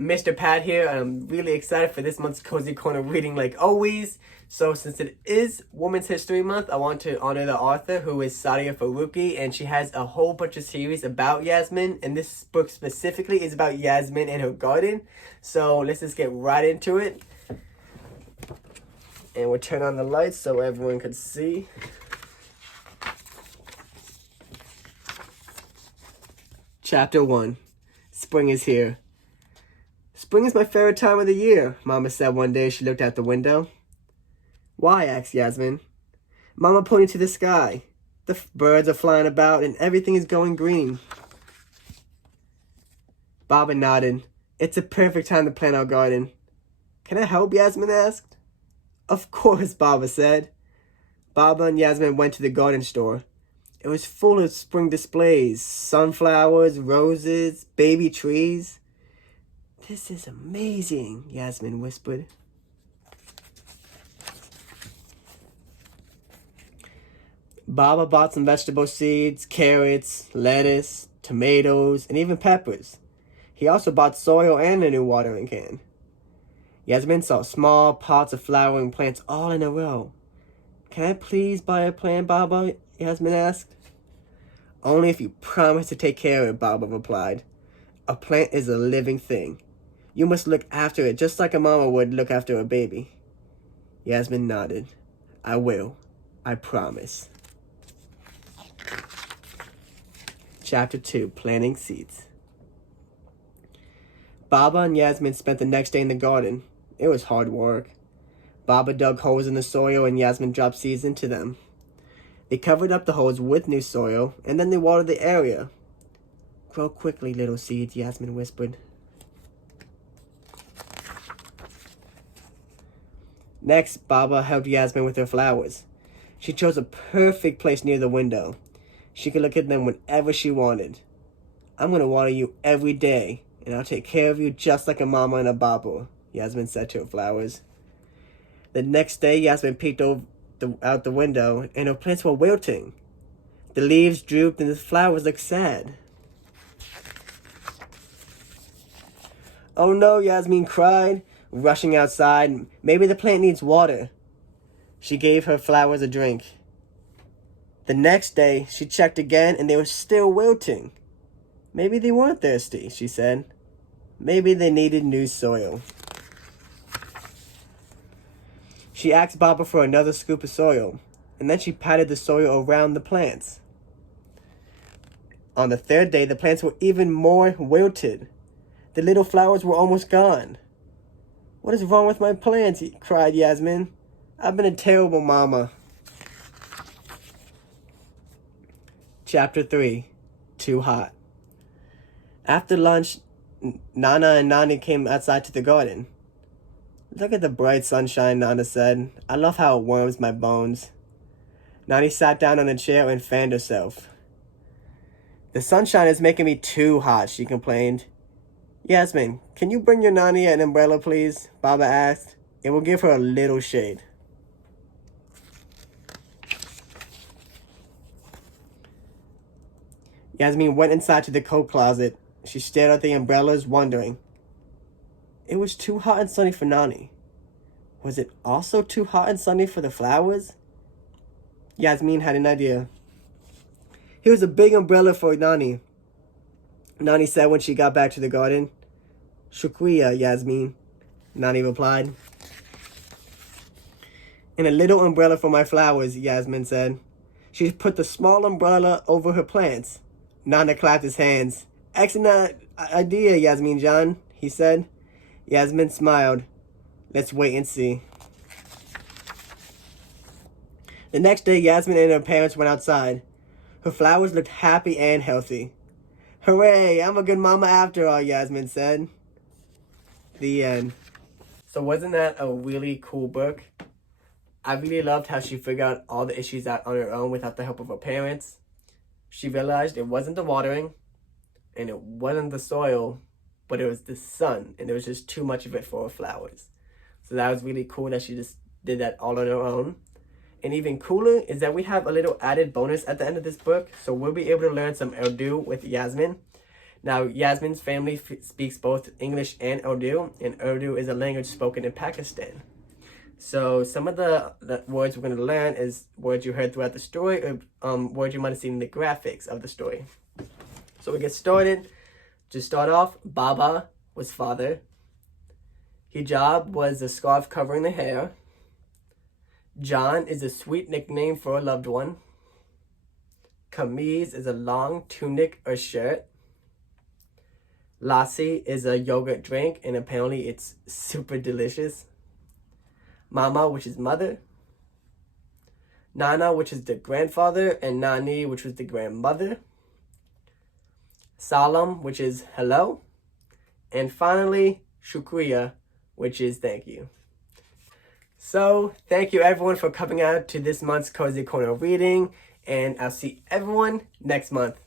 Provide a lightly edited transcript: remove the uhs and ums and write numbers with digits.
Mr. Pat here. I'm really excited for this month's Cozy Corner reading like always. So since it is Women's History Month, I want to honor the author who is Sadia Faruqi, and she has a whole bunch of series about Yasmin, and this book specifically is about Yasmin and her garden. So let's just get right into it. And we'll turn on the lights so everyone can see. Chapter 1. Spring is here. Spring is my favorite time of the year, Mama said one day as she looked out the window. Why? Asked Yasmin. Mama pointed to the sky. The birds are flying about and everything is going green. Baba nodded. It's a perfect time to plant our garden. Can I help? Yasmin asked. Of course, Baba said. Baba and Yasmin went to the garden store. It was full of spring displays, sunflowers, roses, baby trees. This is amazing, Yasmin whispered. Baba bought some vegetable seeds, carrots, lettuce, tomatoes, and even peppers. He also bought soil and a new watering can. Yasmin saw small pots of flowering plants all in a row. Can I please buy a plant, Baba? Yasmin asked. Only if you promise to take care of it, Baba replied. A plant is a living thing. You must look after it just like a mama would look after a baby. Yasmin nodded. I will. I promise. Chapter 2. Planting Seeds. Baba and Yasmin spent the next day in the garden. It was hard work. Baba dug holes in the soil and Yasmin dropped seeds into them. They covered up the holes with new soil, and then they watered the area. Grow quickly, little seeds, Yasmin whispered. Next, Baba helped Yasmin with her flowers. She chose a perfect place near the window. She could look at them whenever she wanted. I'm going to water you every day, and I'll take care of you just like a mama and a baba, Yasmin said to her flowers. The next day, Yasmin peeked out the window, and her plants were wilting. The leaves drooped, and the flowers looked sad. Oh no, Yasmin cried, rushing outside. Maybe the plant needs water. She gave her flowers a drink. The next day, she checked again, and they were still wilting. Maybe they weren't thirsty, she said. Maybe they needed new soil. She asked Baba for another scoop of soil, and then she patted the soil around the plants. On the third day, the plants were even more wilted. The little flowers were almost gone. What is wrong with my plants? Cried Yasmin. I've been a terrible mama. Chapter 3. Too hot. After lunch, Nana and Nani came outside to the garden. Look at the bright sunshine, Nana said. I love how it warms my bones. Nani sat down on a chair and fanned herself. The sunshine is making me too hot, she complained. Yasmin, can you bring your Nani an umbrella, please? Baba asked. It will give her a little shade. Yasmin went inside to the coat closet. She stared at the umbrellas, wondering. It was too hot and sunny for Nani. Was it also too hot and sunny for the flowers? Yasmin had an idea. Here's a big umbrella for Nani, Nani said when she got back to the garden. Shukriya, Yasmin, Nani replied. And a little umbrella for my flowers, Yasmin said. She put the small umbrella over her plants. Nana clapped his hands. Excellent idea, Yasmin John, he said. Yasmin smiled. Let's wait and see. The next day, Yasmin and her parents went outside. Her flowers looked happy and healthy. Hooray, I'm a good mama after all, Yasmin said. The end. So wasn't that a really cool book? I really loved how she figured out all the issues out on her own without the help of her parents. She realized it wasn't the watering, and it wasn't the soil, but it was the sun, and there was just too much of it for her flowers. So that was really cool that she just did that all on her own. And even cooler is that we have a little added bonus at the end of this book, so we'll be able to learn some Urdu with Yasmin. Now, Yasmin's family speaks both English and Urdu is a language spoken in Pakistan. So some of the words we're going to learn is words you heard throughout the story, or words you might have seen in the graphics of the story. So we get started. To start off, Baba was father. Hijab was a scarf covering the hair. John is a sweet nickname for a loved one. Kameez is a long tunic or shirt. Lassi is a yogurt drink, and apparently it's super delicious. Mama, which is mother. Nana, which is the grandfather, and Nani, which was the grandmother. Salam, which is hello. And finally, Shukriya, which is thank you. So, thank you everyone for coming out to this month's Cozy Corner reading, and I'll see everyone next month.